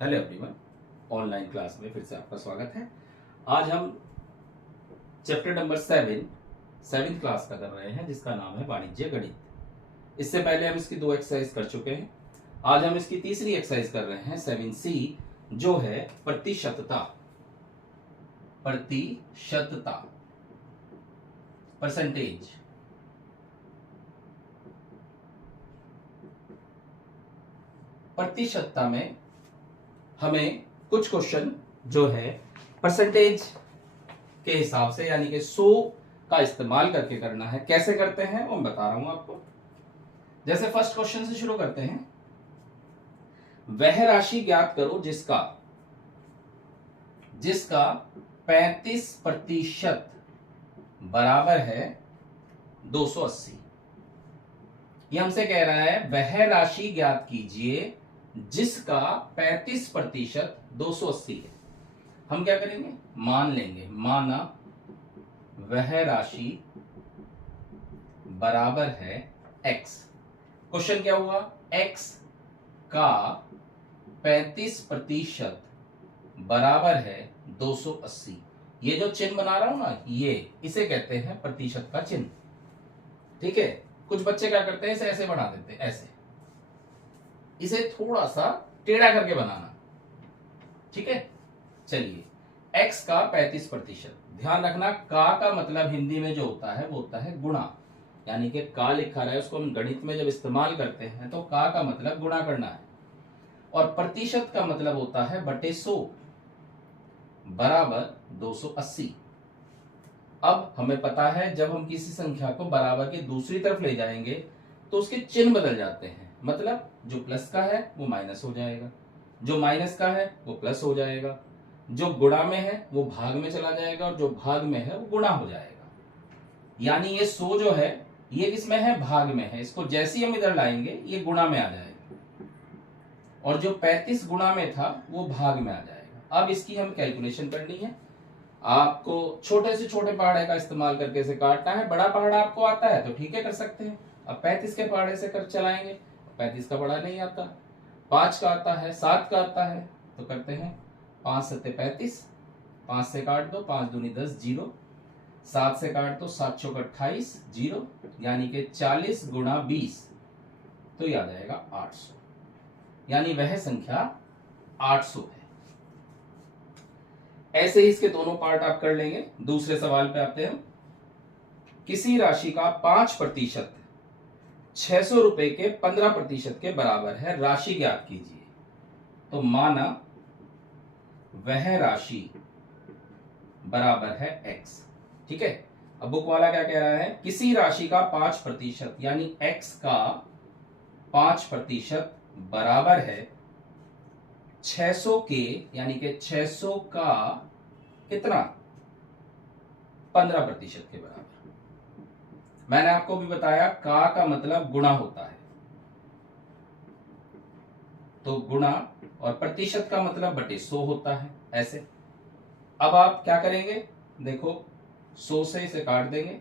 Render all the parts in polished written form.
Hello everyone, online class में फिर से आपका स्वागत है। आज हम चैप्टर नंबर 7th क्लास का कर रहे हैं, जिसका नाम है वाणिज्य गणित। इससे पहले हम इसकी 2 एक्सरसाइज कर चुके हैं। आज हम इसकी तीसरी एक्सरसाइज कर रहे हैं 7C, जो है प्रतिशतता। प्रतिशतता, परसेंटेज। प्रतिशतता में हमें कुछ क्वेश्चन जो है परसेंटेज के हिसाब से, यानी कि 100 का इस्तेमाल करके करना है। कैसे करते हैं वो मैं बता रहा हूं आपको। जैसे फर्स्ट क्वेश्चन से शुरू करते हैं। वह राशि ज्ञात करो जिसका 35% बराबर है 280। ये हमसे कह रहा है वह राशि ज्ञात कीजिए जिसका 35% 280 है। हम क्या करेंगे, मान लेंगे। माना वह राशि बराबर है x। क्वेश्चन क्या हुआ, x का 35% बराबर है 280। ये जो चिन्ह बना रहा हूं ना, ये इसे कहते हैं प्रतिशत का चिन्ह। ठीक है। कुछ बच्चे क्या करते हैं, इसे ऐसे बना देते हैं, ऐसे। इसे थोड़ा सा टेढ़ा करके बनाना। ठीक है। चलिए, x का 35%। ध्यान रखना, का मतलब हिंदी में जो होता है वो होता है गुणा। यानी कि का लिखा रहा है, उसको हम गणित में जब इस्तेमाल करते हैं तो का मतलब गुणा करना है। और प्रतिशत का मतलब होता है बटे 100 बराबर 280। अब हमें पता है जब हम किसी संख्या को बराबर के दूसरी तरफ ले जाएंगे तो उसके चिन्ह बदल जाते हैं। मतलब जो प्लस का है वो माइनस हो जाएगा, जो माइनस का है वो प्लस हो जाएगा, जो गुणा में है वो भाग में चला जाएगा, और जो भाग में है वो गुणा हो जाएगा। यानी ये 100 जो है ये किसमें है, भाग में है। इसको जैसे ही हम इधर लाएंगे ये गुणा में आ जाएगा, और जो 35 गुणा में था वो भाग में आ जाएगा। अब इसकी हम कैलकुलेशन करनी है। आपको छोटे से छोटे पहाड़े का इस्तेमाल करके इसे काटना है। बड़ा पहाड़ा आपको आता है तो ठीक है, कर सकते हैं। अब 35 के पहाड़े से कर चलाएंगे, 35 का बड़ा नहीं आता, 5 का आता है, 7 का आता है, तो करते हैं 5 सत्ते 35, 5 से काट दो, 5 दूनी 10, 0। 7 से काट दो, 7 चौक 28, 0। यानी कि 40 गुणा 20, तो याद आएगा 800। यानी वह संख्या 800 है। ऐसे ही इसके दोनों पार्ट आप कर लेंगे। दूसरे सवाल पे आते हैं। किसी राशि का 5% 600 रुपए के 15% के बराबर है, राशि ज्ञात कीजिए। तो माना वह राशि बराबर है x। ठीक है। अब बुक वाला क्या कह रहा है, किसी राशि का 5% यानी x का 5% बराबर है 600 के, यानी कि 600 का कितना, 15% के बराबर। मैंने आपको भी बताया का मतलब गुणा होता है, तो गुणा, और प्रतिशत का मतलब बटे 100 होता है, ऐसे। अब आप क्या करेंगे, देखो 100 से इसे काट देंगे,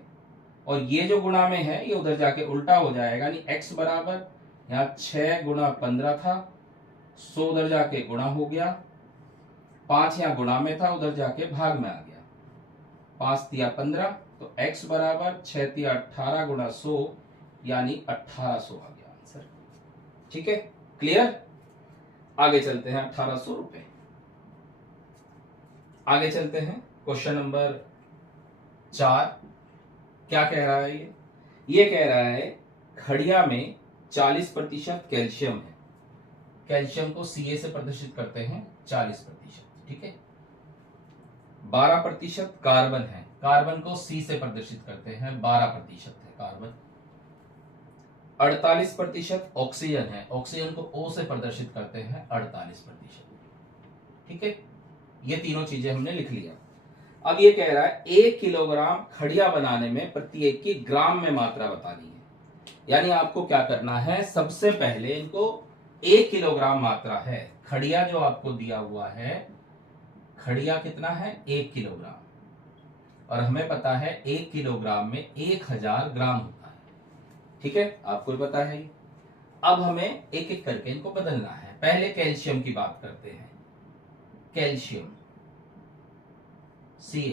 और ये जो गुणा में है ये उधर जाके उल्टा हो जाएगा। यानी x बराबर, यहाँ 6 गुणा 15 था, 100 उधर जाके गुणा हो गया, 5 यहाँ गुणा में था, उधर जाके भाग में आ गया। 5 तिया 15, तो x बराबर 6 तिया 18 गुणा 100, यानी 1800 आ गया आंसर। ठीक है, क्लियर। आगे चलते हैं, 1800 रुपए। आगे चलते हैं, क्वेश्चन नंबर 4। क्या कह रहा है ये कह रहा है खड़िया में 40% कैल्शियम है। कैल्शियम को Ca से प्रदर्शित करते हैं 40%। ठीक है। 12% कार्बन है, कार्बन को C से प्रदर्शित करते हैं, 12% है कार्बन। 48% ऑक्सीजन है, ऑक्सीजन को O से प्रदर्शित करते हैं 48%। ठीक है, ये तीनों चीजें हमने लिख लिया। अब ये कह रहा है 1 किलोग्राम खड़िया बनाने में प्रत्येक की ग्राम में मात्रा बतानी है। यानी आपको क्या करना है, सबसे पहले इनको 1 किलोग्राम मात्रा है। खड़िया जो आपको दिया हुआ है, खड़िया कितना है, 1 किलोग्राम, और हमें पता है 1 किलोग्राम में 1000 ग्राम होता है। ठीक है, आपको भी पता है। अब हमें एक एक करके इनको बदलना है। पहले कैल्शियम की बात करते हैं। कैल्शियम Ca,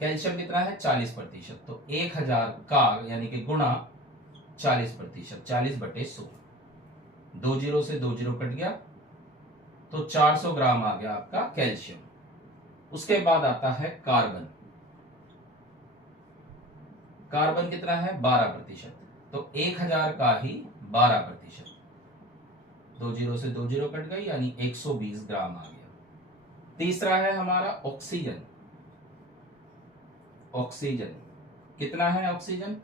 कैल्शियम कितना है 40%, तो 1000 का यानी कि गुणा 40%, 40/100, 2 जीरो से 2 जीरो कट गया, तो 400 ग्राम आ गया आपका कैल्शियम। उसके बाद आता है कार्बन। कार्बन कितना है 12%, तो 1000 का ही 12%, 2 जीरो से 2 जीरो कट गई यानी 120 ग्राम आ गया। तीसरा है हमारा ऑक्सीजन। ऑक्सीजन कितना है ऑक्सीजन?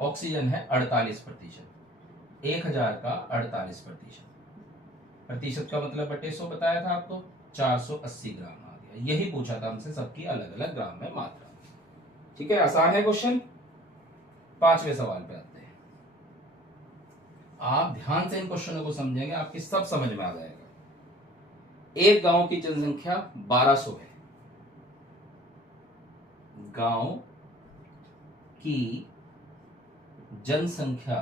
ऑक्सीजन है 48%, 1000 का 48%, प्रतिशत का मतलब बटे 100 बताया था आपको, 480 ग्राम आ गया। यही पूछा था हमसे, सबकी अलग अलग ग्राम में मात्रा। ठीक है, आसान है क्वेश्चन। 5वें सवाल पे आते हैं। आप ध्यान से इन क्वेश्चनों को समझेंगे, आपकी सब समझ में आ जाएगा। एक गांव की जनसंख्या 1200 है। गांव की जनसंख्या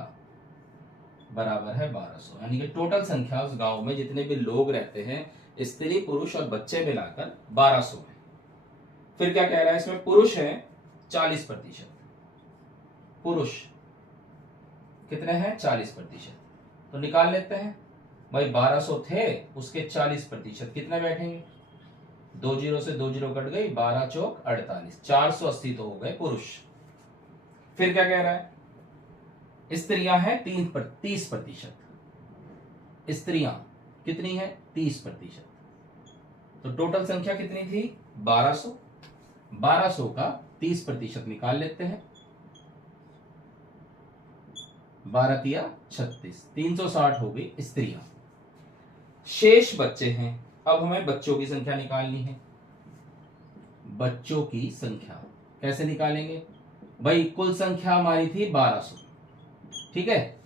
बराबर है 1200, यानी कि टोटल संख्या उस गांव में जितने भी लोग रहते हैं, स्त्री पुरुष और बच्चे मिलाकर 1200 है। फिर क्या कह रहा है इसमें? पुरुष है 40%, पुरुष कितने हैं 40%, तो निकाल लेते हैं भाई। 1200 थे, उसके 40% कितने बैठेंगे? 2 जीरो से 2 जीरो कट गई, 12 चौक 48, 480 तो हो गए पुरुष। फिर क्या कह रहा है? स्त्रियां हैं 30%, स्त्रियां कितनी है 30%, तो टोटल संख्या कितनी थी 1200, 1200 का 30% निकाल लेते हैं। 12 तिया 36, 360 हो गई स्त्रियां। शेष बच्चे हैं। अब हमें बच्चों की संख्या निकालनी है। बच्चों की संख्या कैसे निकालेंगे भाई? कुल संख्या हमारी थी 1200, ठीक है,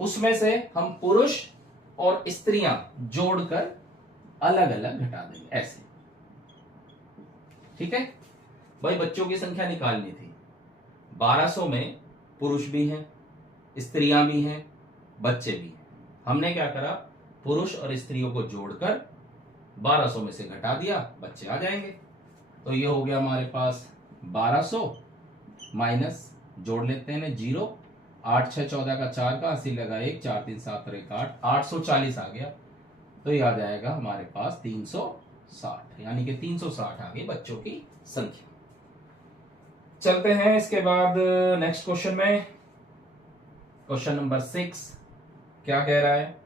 उसमें से हम पुरुष और स्त्रियां जोड़कर अलग अलग घटा देंगे ऐसे। ठीक है भाई, बच्चों की संख्या निकालनी थी। 1200 में पुरुष भी हैं, स्त्रियां भी हैं, बच्चे भी हैं। हमने क्या करा? पुरुष और स्त्रियों को जोड़कर 1200 में से घटा दिया, बच्चे आ जाएंगे। तो ये हो गया हमारे पास 1200 माइनस, जोड़ लेते हैं 0, 8 6 14 का 4 का 80 लगा 1, 4 3 7 और 1 8, 840 आ गया। तो ये आ जाएगा हमारे पास 360, यानी कि 360 आ गई बच्चों की संख्या। चलते हैं इसके बाद नेक्स्ट क्वेश्चन में। क्वेश्चन नंबर 6 क्या कह रहा है?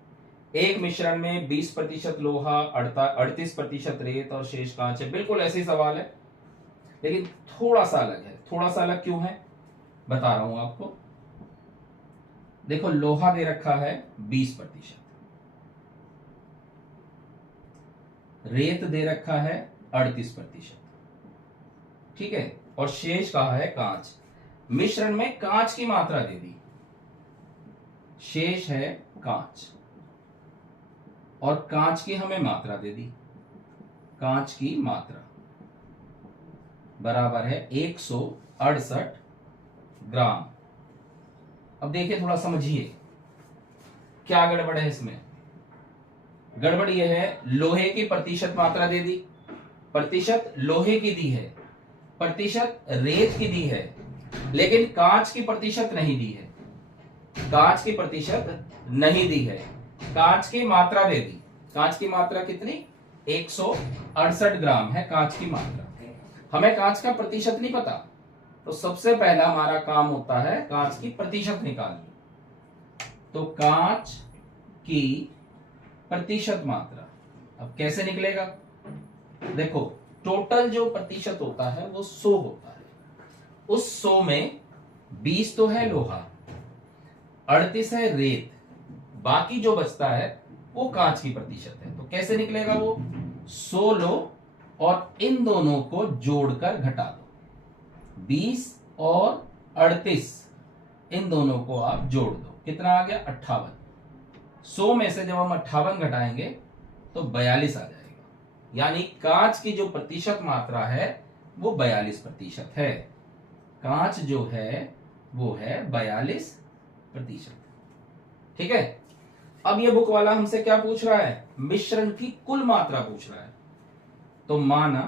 एक मिश्रण में 20% लोहा, 38% रेत और शेष कांच है। बिल्कुल ऐसे ही सवाल है, लेकिन थोड़ा सा अलग है। थोड़ा सा अलग क्यों है बता रहा हूं आपको। देखो, लोहा दे रखा है 20%, रेत दे रखा है 38%, ठीक है, और शेष कहा है कांच। मिश्रण में कांच की मात्रा दे दी, शेष है कांच, और कांच की हमें मात्रा दे दी। कांच की मात्रा बराबर है 168 ग्राम। अब देखिए, थोड़ा समझिए क्या गड़बड़ है इसमें। गड़बड़ यह है, लोहे की प्रतिशत मात्रा दे दी, प्रतिशत लोहे की दी है, प्रतिशत रेत की दी है, लेकिन कांच की प्रतिशत नहीं दी है। कांच की प्रतिशत नहीं दी है, कांच की मात्रा दे दी। कांच की मात्रा कितनी? 168 ग्राम है कांच की मात्रा। हमें कांच का प्रतिशत नहीं पता, तो सबसे पहला हमारा काम होता है कांच की प्रतिशत निकालनी। तो कांच की प्रतिशत मात्रा अब कैसे निकलेगा? देखो, टोटल जो प्रतिशत होता है वो 100 होता है। उस 100 में 20 तो है लोहा, 38 है रेत, बाकी जो बचता है वो कांच की प्रतिशत है। तो कैसे निकलेगा वो? 100 लो और इन दोनों को जोड़कर घटा दो। 20 और 38 इन दोनों को आप जोड़ दो, कितना आ गया? 58। 100 में से जब हम 58 घटाएंगे तो 42 आ जाएगा, यानी कांच की जो प्रतिशत मात्रा है वो 42% है। कांच जो है वो है 42%। ठीक है, अब ये बुक वाला हमसे क्या पूछ रहा है, मिश्रण की कुल मात्रा पूछ रहा है। तो माना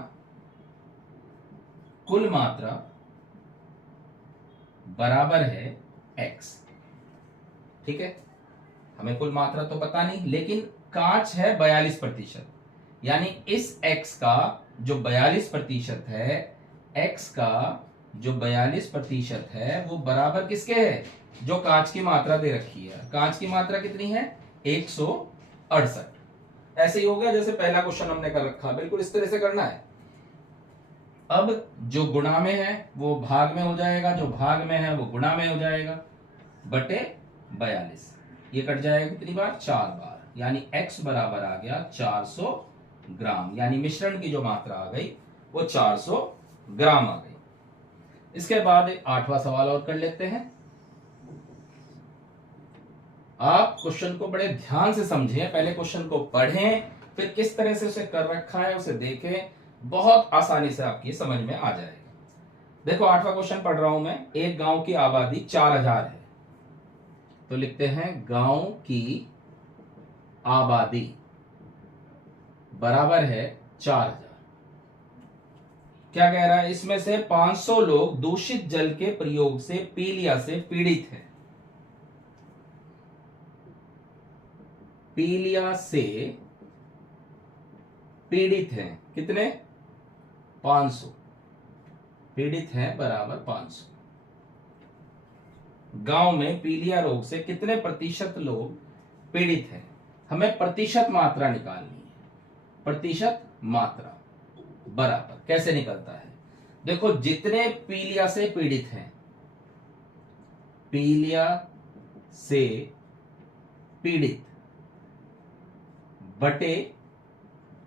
कुल मात्रा बराबर है x, ठीक है। हमें कुल मात्रा तो पता नहीं, लेकिन कांच है 42%, यानी इस x का जो 42% है, x का जो 42% है वो बराबर किसके है, जो कांच की मात्रा दे रखी है। कांच की मात्रा कितनी है, 168। ऐसे ही हो गया जैसे पहला क्वेश्चन हमने कर रखा, बिल्कुल इस तरह से करना है। अब जो गुणा में है वो भाग में हो जाएगा, जो भाग में है वो गुणा में हो जाएगा, बटे 42। ये कट जाएगा कितनी बार, 4 बार, यानी x बराबर आ गया 400 ग्राम, यानी मिश्रण की जो मात्रा आ गई वो 400 ग्राम आ गई। इसके बाद 8वां सवाल और कर लेते हैं। आप क्वेश्चन को बड़े ध्यान से समझें, पहले क्वेश्चन को पढ़ें, फिर किस तरह से उसे कर रखा है उसे देखें, बहुत आसानी से आपकी समझ में आ जाएगा। देखो 8वां क्वेश्चन पढ़ रहा हूं मैं। एक गांव की आबादी 4000 है, तो लिखते हैं गांव की आबादी बराबर है 4000। क्या कह रहा है, इसमें से 500 लोग दूषित जल के प्रयोग से पीलिया से पीड़ित हैं। पीलिया से पीड़ित हैं कितने, 500, पीड़ित हैं बराबर 500। गांव में पीलिया रोग से कितने प्रतिशत लोग पीड़ित हैं। हमें प्रतिशत मात्रा निकालनी है। प्रतिशत मात्रा बराबर कैसे निकलता है, देखो जितने पीलिया से पीड़ित हैं, पीलिया से पीड़ित बटे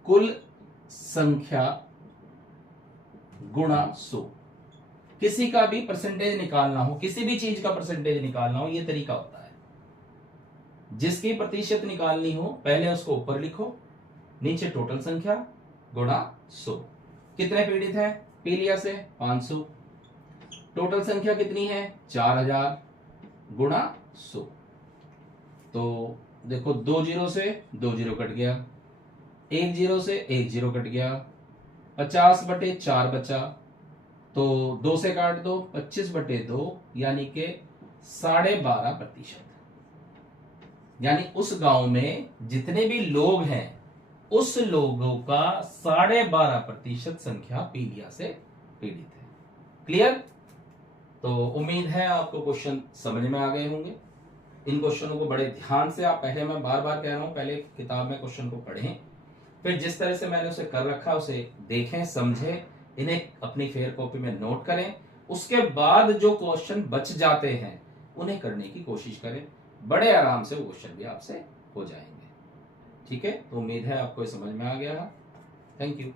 कुल संख्या गुणा 100। किसी का भी परसेंटेज निकालना हो, किसी भी चीज का परसेंटेज निकालना हो, यह तरीका होता है। जिसकी प्रतिशत निकालनी हो पहले उसको ऊपर लिखो, नीचे टोटल संख्या गुणा 100। कितने पीड़ित हैं पीलिया से, 500। टोटल संख्या कितनी है, 4000 गुणा 100। तो देखो 2 जीरो से 2 जीरो कट गया, 1 जीरो से 1 जीरो कट गया, 50 बटे 4 बचा, तो 2 से काट दो, 25 बटे 2, यानी के 12.5%। यानी उस गांव में जितने भी लोग हैं उस लोगों का 12.5% संख्या पीलिया से पीड़ित है। क्लियर। तो उम्मीद है आपको क्वेश्चन समझ में आ गए होंगे। इन क्वेश्चनों को बड़े ध्यान से आप, पहले मैं बार बार कह रहा हूं, पहले किताब में क्वेश्चन को पढ़ें, फिर जिस तरह से मैंने उसे कर रखा उसे देखें, समझें, इन्हें अपनी फेयर कॉपी में नोट करें। उसके बाद जो क्वेश्चन बच जाते हैं उन्हें करने की कोशिश करें, बड़े आराम से वो क्वेश्चन भी आपसे हो जाएंगे। ठीक है, तो उम्मीद है आपको समझ में आ गया। Thank you.